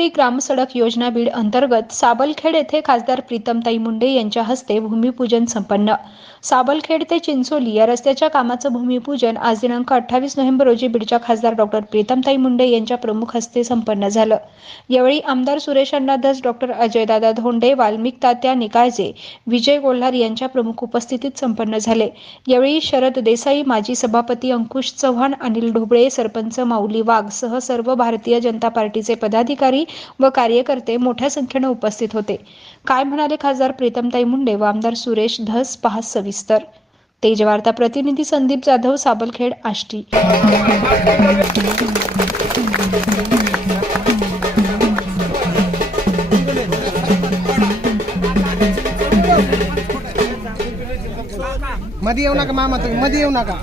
मुख्यमंत्री ग्राम सडक योजना बीड अंतर्गत साबलखेड येथे खासदार प्रीतमताई मुंडे यांच्या हस्ते भूमिपूजन संपन्न। साबलखेड ते चिंचोली या रस्त्याच्या कामाचं भूमिपूजन आज दिनांक 28 नोव्हेंबर रोजी बीडच्या खासदार डॉक्टर प्रीतमताई मुंडे यांच्या प्रमुख हस्ते संपन्न झालं। यावेळी आमदार सुरेश अण्णा धस, डॉक्टर अजयदादा धोंडे, वाल्मिक तात्या निकाळजे, विजय कोल्हार यांच्या प्रमुख उपस्थितीत संपन्न झाले। यावेळी शरद देसाई, माजी सभापती अंकुश चव्हाण, अनिल ढोबळे, सरपंच माऊली वाघ सह सर्व भारतीय जनता पार्टीचे पदाधिकारी व कार्यकर्ते मोठ्या संख्येने उपस्थित होते। काय म्हणाले खासदार प्रीतमताई मुंडे व आमदार सुरेश धस पहा सविस्तर। तेजवार्ता प्रतिनिधी संदीप जाधव, साबलखेड, आष्टी। मध्ये येऊ नका मामा, तुम्ही मध्ये येऊ नका।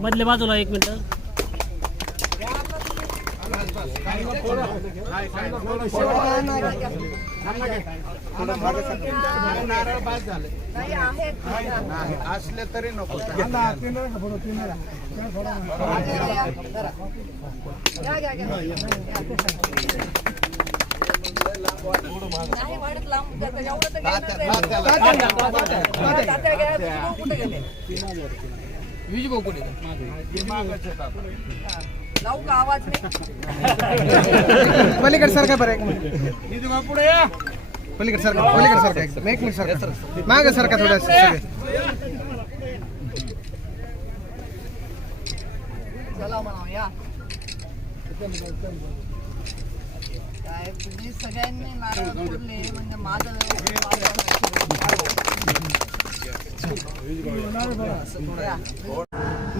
मधल्या बाजूला एक मिनिट। असले तरी नको पलीकडे सरका बरं, एक मिनिट पुढे या। पलीकडे सरका, पलीकडे सरका, एक मिनिट सरका, मागे सरका थोडं। चला म्हणूया काय तुम्ही सगळ्यांनी नारळ फोडले म्हणजे माझं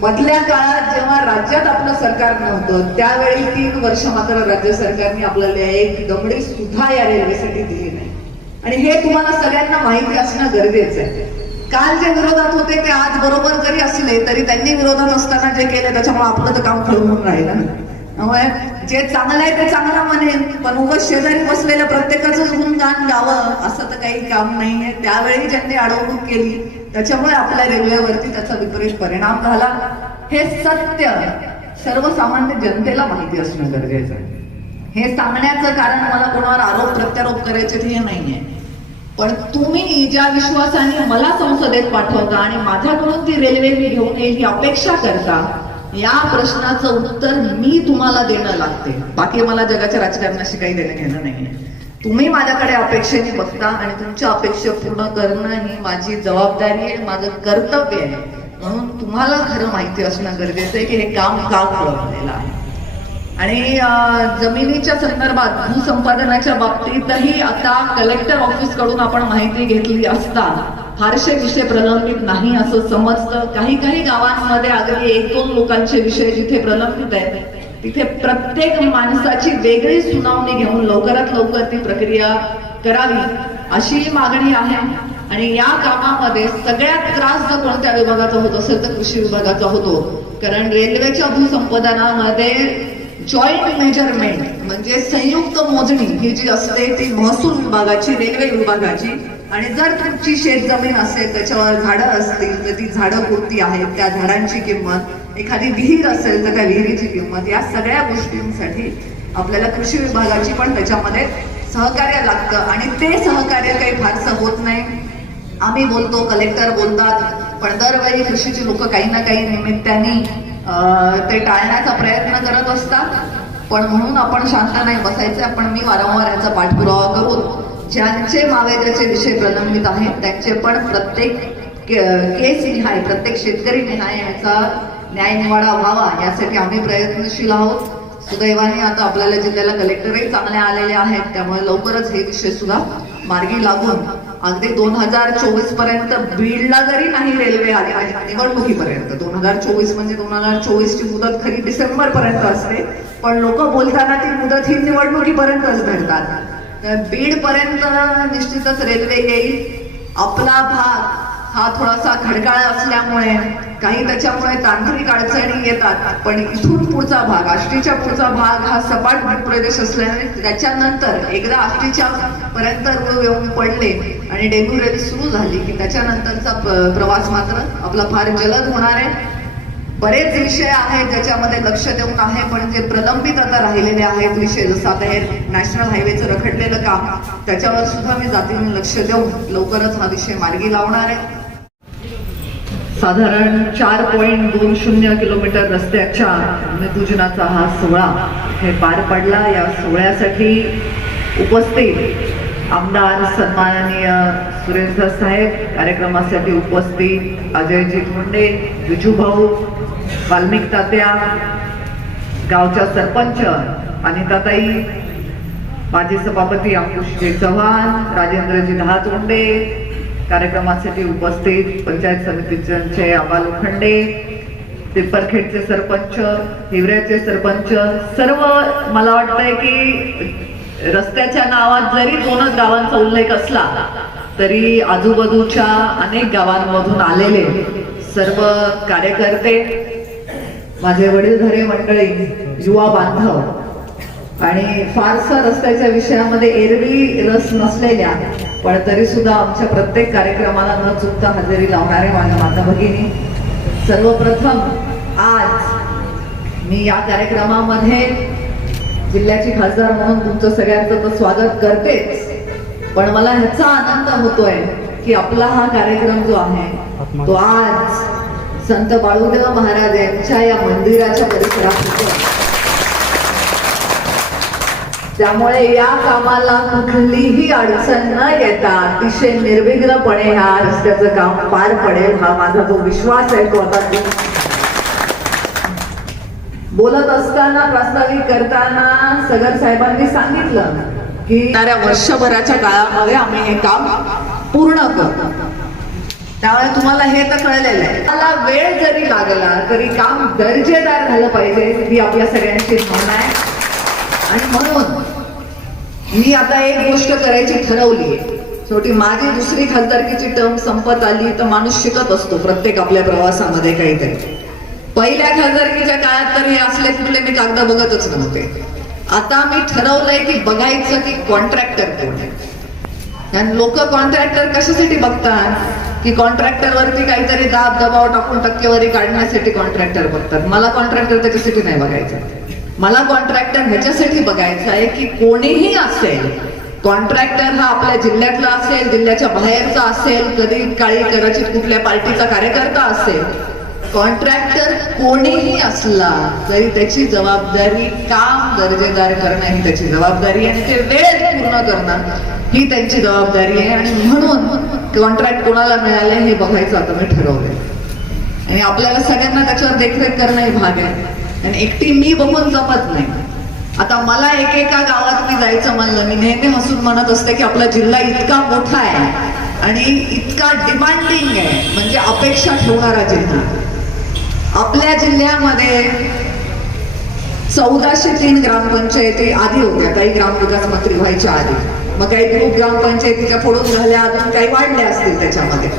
मधल्या काळात जेव्हा राज्यात आपलं सरकार नव्हतं त्यावेळी 3 वर्ष मात्र राज्य सरकारने आपल्याला एक दमडी सुद्धा या रेल्वेसाठी दिली नाही आणि हे तुम्हाला सगळ्यांना माहिती असणं गरजेचं आहे। काल जे विरोधात होते ते आज बरोबर जरी असले तरी त्यांनी विरोधात असताना जे केले त्याच्यामुळे आपलं तर काम खळून राहिलं ना। त्यामुळे जे चांगलं आहे ते चांगलं म्हणेन, पण उगाच शेजारी बसलेल्या प्रत्येकाचं गुणगान गावं असं तर काही काम नाहीये। त्यावेळी ज्यांनी अडवणूक केली त्याच्यामुळे आपल्या रेल्वेवरती त्याचा विपरीत परिणाम झाला। हे सत्य सर्वसामान्य जनतेला माहिती असणं गरजेचं आहे। हे सांगण्याचं कारण मला कोणावर आरोप प्रत्यारोप करायचे हे नाहीये, पण तुम्ही ज्या विश्वासाने मला संसदेत पाठवता आणि माझ्याकडून ती रेल्वे मी घेऊन येईल ही अपेक्षा करता, या प्रश्नाचं उत्तर मी तुम्हाला देणं लागते। बाकी मला जगाच्या राजकारणाशी काही देणं घेणं नाहीये। तुम्ही माझ्याकडे अपेक्षेने बघता आणि तुमच्या अपेक्षा पूर्ण करणं ही माझी जबाबदारी आहे, माझं कर्तव्य आहे। म्हणून तुम्हाला खरं माहिती असणं गरजेचं आहे की हे काम का खोळंबलेलं आहे। आणि जमिनीच्या संदर्भात भूसंपादनाच्या बाबतीतही आता कलेक्टर ऑफिस कडून आपण माहिती घेतली असता फारसे विषय प्रलंबित नाही असं समजतं। काही गावांमध्ये अगदी 1-2 लोकांचे विषय जिथे प्रलंबित आहेत तिथे प्रत्येक माणसाची वेगळी सुनावणी घेऊन लवकरात लवकर ती प्रक्रिया करावी अशी मागणी आहे। आणि या कामामध्ये सगळ्यात त्रास जर कोणत्या विभागाचा होत असेल तर कृषी विभागाचा होतो, कारण रेल्वेच्या भूसंपादनामध्ये जॉईंट मेजरमेंट म्हणजे संयुक्त मोजणी ही जी असते ती महसूल विभागाची, रेल्वे विभागाची। आणि जर तुमची शेतजमीन असेल त्याच्यावर झाडं असतील तर ती झाडं कोणती आहेत, त्या झाडांची किंमत, एखादी विहीर असेल तर त्या विहिरीची किंमत, या सगळ्या गोष्टींसाठी आपल्याला कृषी विभागाची पण त्याच्यामध्ये सहकार्य लागतं आणि ते सहकार्य काही फारसं होत नाही। आम्ही बोलतो, कलेक्टर बोलतात, पण दरवेळी कृषीची लोक काही ना काही निमित्ताने ते टाळण्याचा प्रयत्न करत असतात। पण म्हणून आपण शांत नाही बसायचं, आपण मी वारंवार याचा पाठपुरावा करून ज्यांचे मावेद्याचे विषय प्रलंबित आहेत त्यांचे पण प्रत्येक केस निहाय, प्रत्येक शेतकरी निहाय याचा न्यायनिवाडा व्हावा यासाठी आम्ही प्रयत्नशील आहोत। सुदैवाने आता आपल्याला जिल्ह्याला कलेक्टरही चांगले आलेले आहेत, त्यामुळे लवकरच हे विषय सुद्धा मार्गी लागून अगदी 2024 पर्यंत बीडला जरी नाही रेल्वे आली निवडणुकीपर्यंत, 2024 म्हणजे 2024 ची मुदत खरी डिसेंबर पर्यंत असते, पण लोक बोलताना ती मुदत ही निवडणुकीपर्यंतच धरतात। तर बीड पर्यंत निश्चितच रेल्वे येईल। आपला भाग हा थोडासा खडकाळ असल्यामुळे काही त्याच्यामुळे तांत्रिक अडचणी येतात, पण इथून पुढचा भाग, आष्टीच्या पुढचा भाग हा सपाट भूप्रदेश असल्याने त्याच्यानंतर एकदा आष्टीच्या पर्यंत रुळ येऊन पडले आणि डेंग्यू रेल सुरू झाली की त्याच्यानंतरचा प्रवास मात्र आपला फार जलद होणार आहे. बरेच विषय आहेत ज्याच्यामध्ये लक्ष देऊन आहे, पण जे प्रलंबित आता राहिलेले आहेत विषय, जसं आता हे नॅशनल हायवेचं रखडलेलं काम, त्याच्यावर सुद्धा मी जातीने लक्ष देऊन लवकरच हा विषय मार्गी लावणार आहे. साधारण 4.20 किलोमीटर रस्त्याच्या भूमिपूजनाचा हा सोहळा हे पार पडला. या सोहळ्यासाठी उपस्थित आमदार सन्माननीय सुरेंद्र साहेब, कार्यक्रमासाठी उपस्थित अजयजी धोंडे, विजू भाऊ, वाल्मिक तात्या, गावच्या सरपंच अनिताताई, माजी सभापती अंकुशजी चव्हाण, राजेंद्रजी दहातोंडे, कार्यक्रमासाठी उपस्थित पंचायत समितीचे आबा लोखंडे, पिंपरखेडचे सरपंच, हिवऱ्याचे सरपंच, सर्व मला वाटतंय की रस्त्याच्या नावात जरी 2च गावांचा उल्लेख असला तरी आजूबाजूच्या अनेक गावांमधून आलेले सर्व कार्यकर्ते, माझे वडीलधारे मंडळी, युवा बांधव आणि फारसा रस्त्याच्या विषयामध्ये एरवी रस नसलेल्या पण तरी सुद्धा आमच्या प्रत्येक कार्यक्रमाला न चुकता हजेरी लावणारे माझ्या माता भगिनी, सर्वप्रथम आज मी या कार्यक्रमामध्ये जिल्ह्याची खासदार म्हणून तुमचं सगळ्यांचं तर स्वागत करतेच, पण मला ह्याचा आनंद होतोय की आपला हा कार्यक्रम जो आहे तो आज संत बाळूदेव महाराज यांच्या या मंदिराच्या परिसरात होतो. त्यामुळे या कामाला कुठलीही अडचण न येता अतिशय निर्विघ्नपणे ह्या रस्त्याचं काम पार पडेल हा माझा जो विश्वास आहे तो आता बोलत असताना, प्रास्ताविक करताना सगर साहेबांनी सांगितलं की येणाऱ्या वर्षभराच्या काळामध्ये आम्ही हे काम पूर्ण करू. त्यामुळे तुम्हाला हे तर कळलेलं आहे, मला वेळ जरी लागला तरी काम दर्जेदार झालं पाहिजे ही आपल्या सगळ्यांची भावना आहे. आणि म्हणून मी आता एक गोष्ट करायची ठरवली आहे. शेवटी माझी दुसरी खासदारकीची टर्म संपत आली तर माणूस शिकत असतो प्रत्येक आपल्या प्रवासामध्ये काहीतरी. पहिल्या खासदारकीच्या काळात तर हे असले कुठले मी कागद बघतच नव्हते. आता मी ठरवलंय की बघायचं की कॉन्ट्रॅक्टर कोण आहे. आणि लोक कॉन्ट्रॅक्टर कशासाठी बघतात की कॉन्ट्रॅक्टर वरती काहीतरी दाब दबाव टाकून टक्केवारी काढण्यासाठी कॉन्ट्रॅक्टर बघतात. मला कॉन्ट्रॅक्टर त्याच्यासाठी नाही बघायचं. मला कॉन्ट्रॅक्टर ह्याच्यासाठी बघायचं आहे की कोणीही असेल, कॉन्ट्रॅक्टर हा आपल्या जिल्ह्यातला असेल, जिल्ह्याच्या बाहेरचा असेल, कधी काळी कदाचित कुठल्या पार्टीचा कार्यकर्ता असेल, कॉन्ट्रॅक्टर कोणीही असला तरी त्याची जबाबदारी काम दर्जेदार करणं ही त्याची जबाबदारी आहे आणि ते वेळेत पूर्ण करणं ही त्यांची जबाबदारी आहे. आणि म्हणून कॉन्ट्रॅक्ट कोणाला मिळाले हे बघायचं आता मी ठरवलंय. आणि आपल्याला सगळ्यांना त्याच्यावर देखरेख करणं हे भाग आहे. आणि एकटी मी बघून जमत नाही. आता मला एकेका गावात मी जायचं म्हणलं, मी नेहमी हसून म्हणत असते की आपला जिल्हा इतका मोठा आहे आणि इतका डिमांडिंग आहे, म्हणजे अपेक्षा ठेवणारा जिल्हा. आपल्या जिल्ह्यामध्ये 1403 ग्रामपंचायती आधी होत्या, काही ग्रामविकास मंत्री व्हायच्या आधी. मग काही ग्रुप ग्रामपंचायतीच्या फोडून झाल्या, अजून काही वाढल्या असतील त्याच्यामध्ये.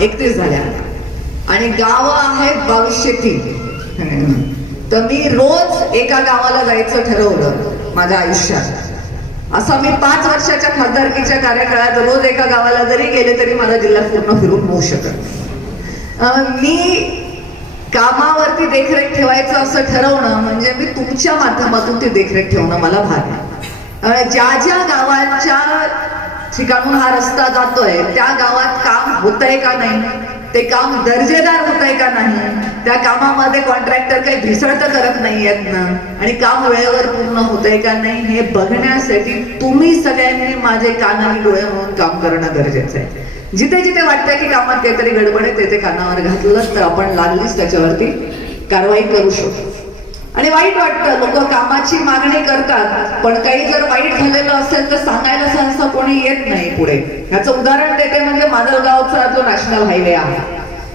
31 झाल्या आणि गावं आहेत 2203. तर मी रोज एका गावाला जायचं ठरवलं माझ्या आयुष्यात. असं मी 5 वर्षाच्या खासदारकीच्या कार्यकाळात रोज एका गावाला जरी गेले तरी माझा जिल्हा पूर्ण फिरून होऊ शकत. मी कामावरती देखरेख ठेवायचं असं ठरवणं म्हणजे मी तुमच्या माध्यमातून ती देखरेख ठेवणं मला भाग आहे. ज्या ज्या गावाच्या ठिकाणून हा रस्ता जातोय त्या गावात काम होतंय का नाही, ते काम दर्जेदार होतंय का नाही, त्या कामामध्ये कॉन्ट्रॅक्टर काही भेसळ तर करत नाहीयेत ना, आणि काम वेळेवर पूर्ण होतंय का नाही हे बघण्यासाठी तुम्ही सगळ्यांनी माझे कान आणि डोळे म्हणून काम करणं गरजेचं आहे. जिथे जिथे वाटतंय की कामात काहीतरी गडबड आहे ते कानावर घातलं तर आपण लागलीच त्याच्यावरती कारवाई करू शकतो. आणि वाईट वाटतं, लोक कामाची मागणी करतात पण काही जर वाईट झालेलं असेल तर सांगायला सहसा कोणी येत नाही पुढे. ह्याचं उदाहरण देते म्हणजे माजलगावचा जो नॅशनल हायवे आहे,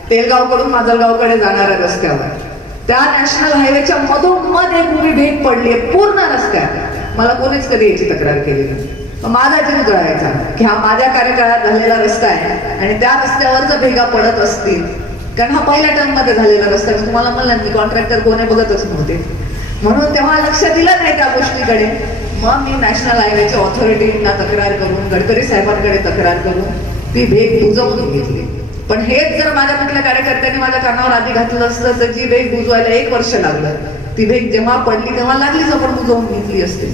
तेलगाव कडून माजलगावकडे जाणाऱ्या रस्त्यावर, त्या नॅशनल हायवेच्या मधोमध एक उभी भेग पडली पूर्ण रस्त्यात. मला कोणीच कधी याची तक्रार केली नाही. माझा जीव जळायचा की हा माझ्या कार्यकाळात झालेला रस्ता आहे आणि त्या रस्त्यावर जर भेगा पडत असतील, कारण हा पहिल्या टर्म मध्ये झालेला रस्ता आहे. तुम्हाला म्हणलं मी कॉन्ट्रॅक्टर कोणी बघतच नव्हते, म्हणून तेव्हा लक्ष दिलं नाही त्या गोष्टीकडे. मग मी नॅशनल हायवेच्या ऑथॉरिटीला तक्रार करून, गडकरी साहेबांकडे तक्रार करून ती भेग बुजवून घेतली. पण हेच जर माझ्या कुठल्या कार्यकर्त्यांनी माझ्या कानावर आधी घातलं असतं तर जी भेग बुजवायला 1 वर्ष लागलं. ती भेग जेव्हा पडली तेव्हा लागलीच आपण बुजवून घेतली असते.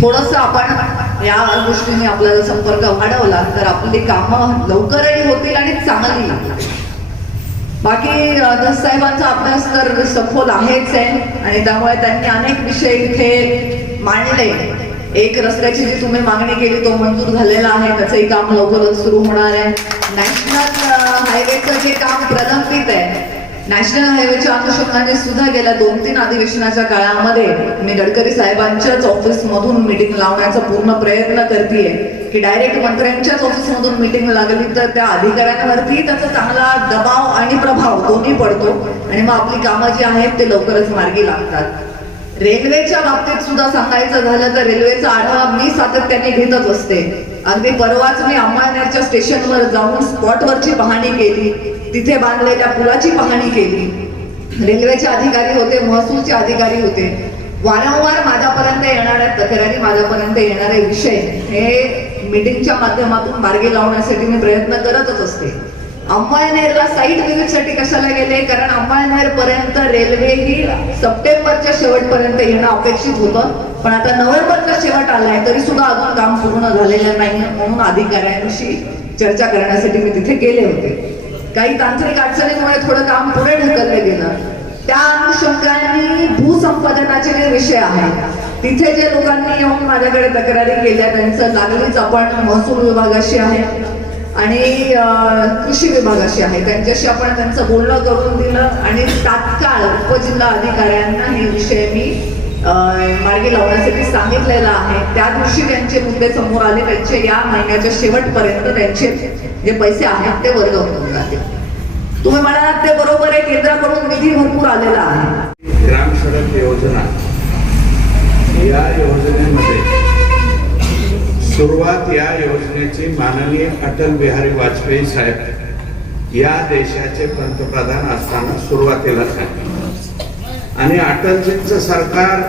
थोडंसं आपण या गोष्टीने आपल्याला संपर्क वाढवला तर आपली कामं लवकरही होतील आणि चांगली लागतील. बाकी दस साहेबांचा अभ्यास तर सखोल आहेच आहे आणि त्यामुळे त्यांनी अनेक विषय इथे मांडले. एक रस्त्याची जी तुम्ही मागणी केली तो मंजूर झालेला आहे, त्याचंही काम लवकरच सुरू होणार आहे. नॅशनल हायवेचं जे काम प्रलंबित आहे, नॅशनल हायवेच्या अनुषंगाने सुद्धा गेल्या 2-3 अधिवेशनाच्या काळामध्ये मी गडकरी साहेबांच्याच ऑफिस मधून मीटिंग लावण्याचा पूर्ण प्रयत्न करतेय की डायरेक्ट मंत्र्यांच्याच ऑफिस मधून मीटिंग लागली तर त्या अधिकाऱ्यांवरती त्याचा चांगला दबाव आणि प्रभाव दोन्ही पडतो आणि मग आपली कामं जी आहेत ते लवकरच मार्गी लागतात. रेल्वेच्या बाबतीत सुद्धा सांगायचं झालं तर रेल्वेचा आढावा मी सातत्याने घेतच असते. अगदी परवाच मी अंमळनेरच्या स्टेशनवर जाऊन स्पॉटवरची पाहणी केली, तिथे बांधलेल्या पुलाची पाहणी केली. रेल्वेचे अधिकारी होते, महसूलचे अधिकारी होते. वारंवार माझ्यापर्यंत येणाऱ्या तक्रारी, माझ्यापर्यंत येणारे विषय हे मीटिंगच्या माध्यमातून मार्गी लावण्यासाठी मी प्रयत्न करतच असते. अंमळनेरला साईट व्हिजिटसाठी कशाला गेले, कारण अंमळनेर पर्यंत रेल्वे ही सप्टेंबरच्या शेवटपर्यंत येणं अपेक्षित होतं, पण आता नोव्हेंबरचा शेवट आलाय तरी सुद्धा अजून काम पूर्ण झालेलं नाही. म्हणून अधिकाऱ्यांशी चर्चा करण्यासाठी मी तिथे गेले होते. काही तांत्रिक अडचणीमुळे थोडं काम पुढे ढकललं गेलं. त्या अनुषंगाने भूसंपादनाचे जे विषय आहेत तिथे जे लोकांनी येऊन माझ्याकडे तक्रारी केल्या त्यांचं लागलीच आपण महसूल विभागाशी आहे आणि कृषी विभागाशी आहे, त्यांच्याशी आपण त्यांचं बोलणं करून दिलं आणि तात्काळ उपजिल्हा अधिकाऱ्यांना हे विषय मी मार्गी लावण्यासाठी सांगितलेला आहे. त्या दिवशी त्यांचे मुद्दे समोर आले, त्यांचे या महिन्याच्या शेवटपर्यंत त्यांचे जे पैसे आहेत ते वर्ग होऊन जातील. तुम्ही म्हणालात ते बरोबर आहे, केंद्राकडून निधी भरपूर आलेला आहे. ग्राम सडक योजना या योजनेमध्ये सुरुवात या योजनेची माननीय अटल बिहारी वाजपेयी साहेब या देशाचे पंतप्रधान असताना सुरुवातीला झाली आणि अटलजींचं सरकार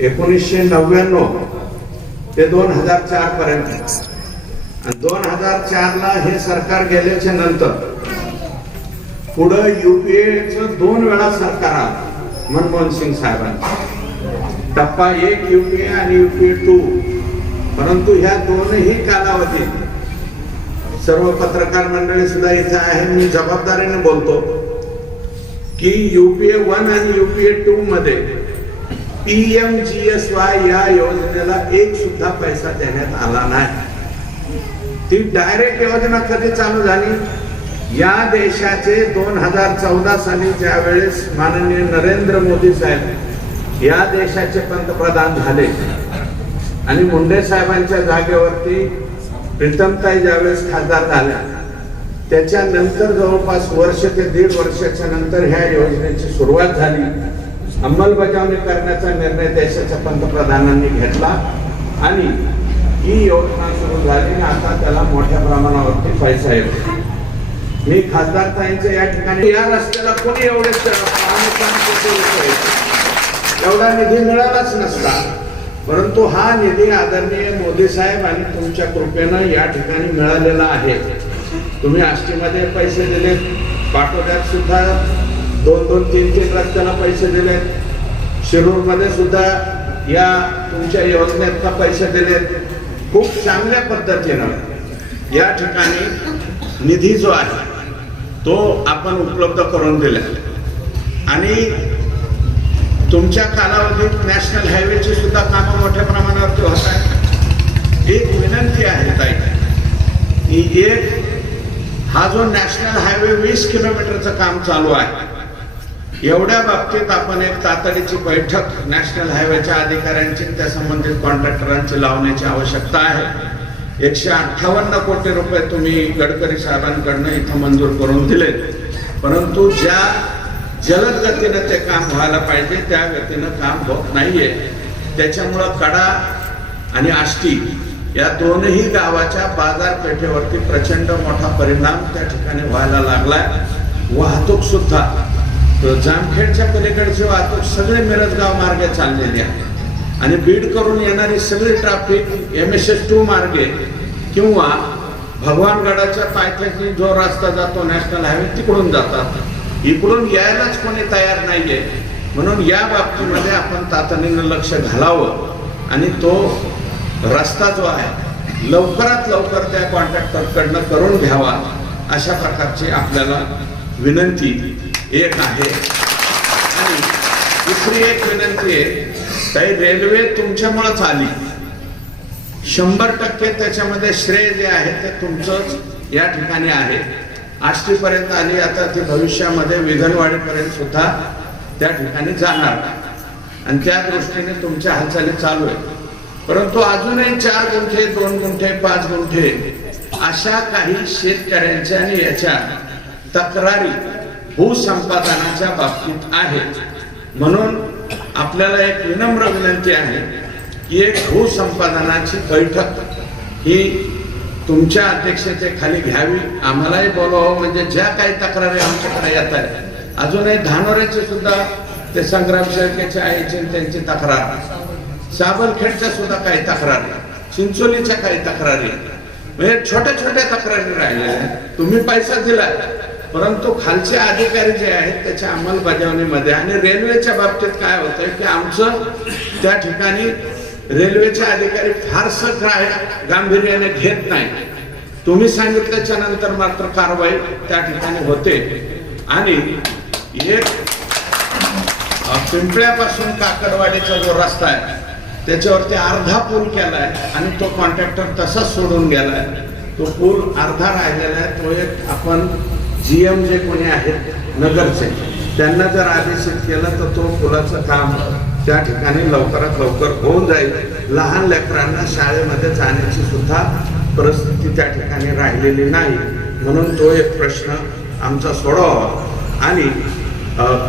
1999 ते 2004 पर्यंत, 2004ला हे सरकार गेल्याच्या नंतर पुढं युपीएचं 2 वेळा सरकार आलं मनमोहन सिंग साहेबांचं. टप्पा 1 युपीए आणि युपीए 2, परंतु ह्या दोनही कालावधीत सर्व पत्रकार मंडळी सुद्धा इथे आहे, मी जबाबदारीने बोलतो की युपीए 1 आणि युपीए 2 मध्ये PMGSY या योजनेला एक सुद्धा पैसा देण्यात आला नाही. ती डायरेक्ट योजना कधी चालू झाली, या देशाचे 2014 साली ज्या वेळेस माननीय नरेंद्र मोदी साहेब या देशाचे पंतप्रधान झाले आणि मुंडे साहेबांच्या जागेवरती प्रीतमताई ज्यावेळेस खासदार झाल्या त्याच्यानंतर जवळपास 1 ते 1.5 वर्षाच्या नंतर ह्या योजनेची सुरुवात झाली. अंमलबजावणी करण्याचा निर्णय देशाच्या पंतप्रधानांनी घेतला आणि ही योजना सुरू झाली आणि आता त्याला मोठ्या प्रमाणावरती पैसा येतो. मी खासदार ताईंच्या या ठिकाणी या रस्त्याला कोणी एवढे एवढा निधी मिळालाच नसता, परंतु हा निधी आदरणीय मोदी साहेब आणि तुमच्या कृपेनं या ठिकाणी मिळालेला आहे. तुम्ही आष्टीमध्ये पैसे दिले, पाटोद्यात सुद्धा 2-2, 3-3 रस्त्याला पैसे दिले, शिरूरमध्ये सुद्धा या तुमच्या योजनेतला पैसे दिले. खूप चांगल्या पद्धतीनं या ठिकाणी निधी जो आहे तो आपण उपलब्ध करून दिला आणि तुमच्या कालावधीत नॅशनल हायवेची सुद्धा कामं मोठ्या प्रमाणावरती होत आहे. एक विनंती आहे ताई की हा जो नॅशनल हायवे 20 किलोमीटरचं काम चालू आहे, एवढ्या बाबतीत आपण एक तातडीची बैठक नॅशनल हायवेच्या अधिकाऱ्यांची त्या संबंधित कॉन्ट्रॅक्टरांची लावण्याची आवश्यकता आहे. 158 कोटी रुपये तुम्ही गडकरी साहेबांकडनं इथं मंजूर करून दिले, परंतु ज्या जलद गतीनं ते काम व्हायला पाहिजे त्या गतीनं काम होत नाहीये. त्याच्यामुळं कडा आणि आष्टी या दोनही गावाच्या बाजारपेठेवरती प्रचंड मोठा परिणाम त्या ठिकाणी व्हायला लागलाय. वाहतूक सुद्धा जामखेडच्या पलीकडची वाहतूक सगळे मिरजगाव मार्गे चाललेली आहे आणि बीड करून येणारी सगळी ट्रॅफिक MSS2 मार्गे किंवा भगवानगडाच्या पायथ्याशी जो रस्ता जातो नॅशनल हायवे तिकडून जातात. इकडून यायलाच कोणी तयार नाहीये. म्हणून या बाबतीमध्ये आपण तातडीनं लक्ष घालावं आणि तो रस्ता जो आहे लवकरात लवकर त्या कॉन्ट्रॅक्टरकडनं करून घ्यावा, अशा प्रकारची आपल्याला विनंती एक आहे. आणि दुसरी एक विनंती आहे, काही रेल्वे तुमच्यामुळेच आली. 100% त्याच्यामध्ये श्रेय जे आहे ते तुमचंच या ठिकाणी आहे. आष्टीपर्यंत आली, आता ती भविष्यामध्ये विघनवाडीपर्यंत सुद्धा त्या ठिकाणी जाणार आणि त्या दृष्टीने तुमच्या हालचाली चालू आहे. परंतु अजूनही 4 गुंठे 2 गुंठे 5 गुंठे अशा काही शेतकऱ्यांच्या आणि याच्या तक्रारी भूसंपादनाच्या बाबतीत आहेत. म्हणून आपल्याला एक विनम्र विनंती आहे की एक भूसंपादनाची बैठक ही तुमच्या अध्यक्षतेखाली घ्यावी. आम्हालाही बोलवावं, म्हणजे ज्या काही तक्रारी आमच्याकडे येत आहेत, अजूनही धानोऱ्याचे सुद्धा ते संग्राम शेळकेच्या आईची त्यांची तक्रार, साबलखेडच्या सुद्धा काही तक्रारी, चिंचोलीच्या काही तक्रारी, म्हणजे छोट्या छोट्या तक्रारी राहिलेल्या आहेत. तुम्ही पैसा दिलाय, परंतु खालचे अधिकारी जे आहेत त्याच्या अंमलबजावणीमध्ये. आणि रेल्वेच्या बाबतीत काय होतंय की आमचं त्या ठिकाणी रेल्वेचे अधिकारी फारसं गांभीर्याने घेत नाही. तुम्ही सांगितल्याच्या नंतर मात्र कारवाई त्या ठिकाणी होते. आणि एक पिंपळ्यापासून काकडवाडीचा जो रस्ता आहे त्याच्यावरती अर्धा पूल केलाय आणि तो कॉन्ट्रॅक्टर तसाच सोडून गेलाय. तो पूल अर्धा राहिलेला आहे. तो एक आपण GM जे कोणी आहेत नगरचे त्यांना जर आदेशित केलं तर तो पुलाचं काम त्या ठिकाणी लवकरात लवकर होऊन जाईल. लहान लेकरांना शाळेमध्ये जाण्याची सुद्धा परिस्थिती त्या ठिकाणी राहिलेली नाही. म्हणून तो एक प्रश्न आमचा सोडवावा. आणि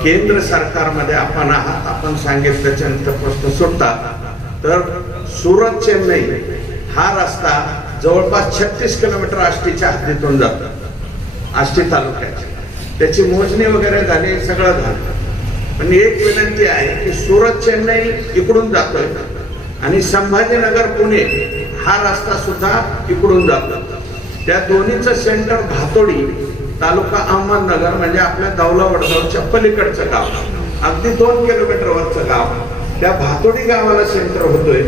केंद्र सरकारमध्ये आपण आहात, आपण सांगितल्याच्या नंतर प्रश्न सुटतात. तर सुरत चेन्नई हा रस्ता जवळपास 36 किलोमीटर आष्टीच्या हद्दीतून जातो, आष्टी तालुक्याची. त्याची मोजणी वगैरे झाली, सगळं झालं. पण एक विनंती आहे की सुरत चेन्नई इकडून जातोय आणि संभाजीनगर पुणे हा रस्ता सुद्धा इकडून जातो. त्या दोन्हीचं सेंटर भातोडी तालुका अहमदनगर, म्हणजे आपल्या दौला वडगावच्या पलीकडचं गाव, अगदी 2 किलोमीटरवरचं गाव. त्या भातोडी गावाला सेंटर होतोय.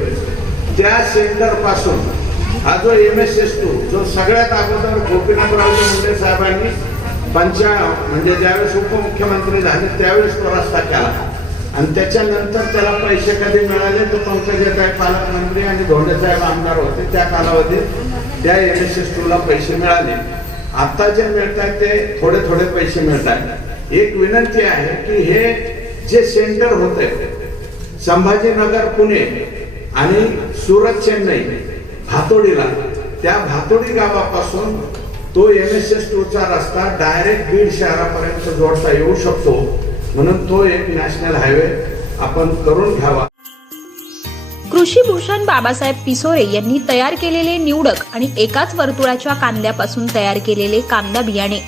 त्या सेंटर पासून हा जो MSS2 जो सगळ्यात अगोदर गोपीनाथराव मुंडे साहेबांनी म्हणजे ज्यावेळेस उपमुख्यमंत्री झाले त्यावेळेस तो रस्ता केला आणि त्याच्यानंतर त्याला पैसे कधी मिळाले तर पंकजाताई पालकमंत्री आणि धोंडे साहेब आमदार होते त्या कालावधीत त्या MSS2 ला पैसे मिळाले. आता जे मिळत आहेत ते थोडे थोडे पैसे मिळत आहेत. एक विनंती आहे की हे जे सेंटर होते संभाजीनगर पुणे आणि सुरत चेन्नई भातोडीला, त्या भातोडी गावापासून तो MSS2चा रस्ता डायरेक्ट बीड शहरापर्यंत जोडता येऊ शकतो. म्हणून तो एक नॅशनल हायवे आपण करून घ्यावा. कृषी भूषण बाबासाहेब पिसोरे यांनी तयार केलेले निवडक आणि एकाच वर्तुळाच्या कांद्यापासून तयार केलेले कांदा बियाणे.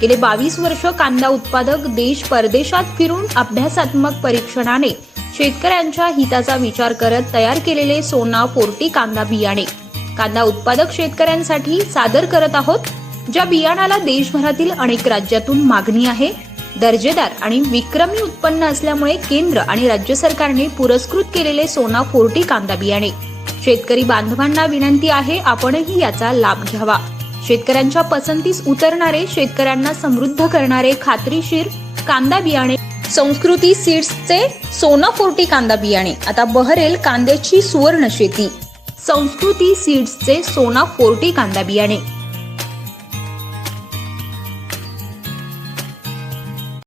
गेले 22 वर्ष कांदा उत्पादक देश परदेशात फिरून अभ्यासात्मक परीक्षणाने शेतकऱ्यांच्या हिताचा विचार करत तयार केलेले सोना 40 कांदा बियाणे कांदा उत्पादक शेतकऱ्यांसाठी सादर करत आहोत. ज्या बियाणाला देशभरातील अनेक राज्यातून मागणी आहे. दर्जेदार आणि विक्रमी उत्पन्न असल्यामुळे केंद्र आणि राज्य सरकारने पुरस्कृत केलेले सोना 40 कांदा बियाणे. शेतकरी बांधवांना विनंती आहे, आपणही याचा लाभ घ्यावा. शेतकऱ्यांच्या पसंतीस उतरणारे, शेतकऱ्यांना समृद्ध करणारे खात्रीशीर कांदा बियाणे संस्कृती सीड्सचे सोना 40 कांदा बियाणे. आता बहरेल कांद्याची सुवर्ण शेती. संस्कृती सीड्सचे सोना 40 कांदा बियाणे.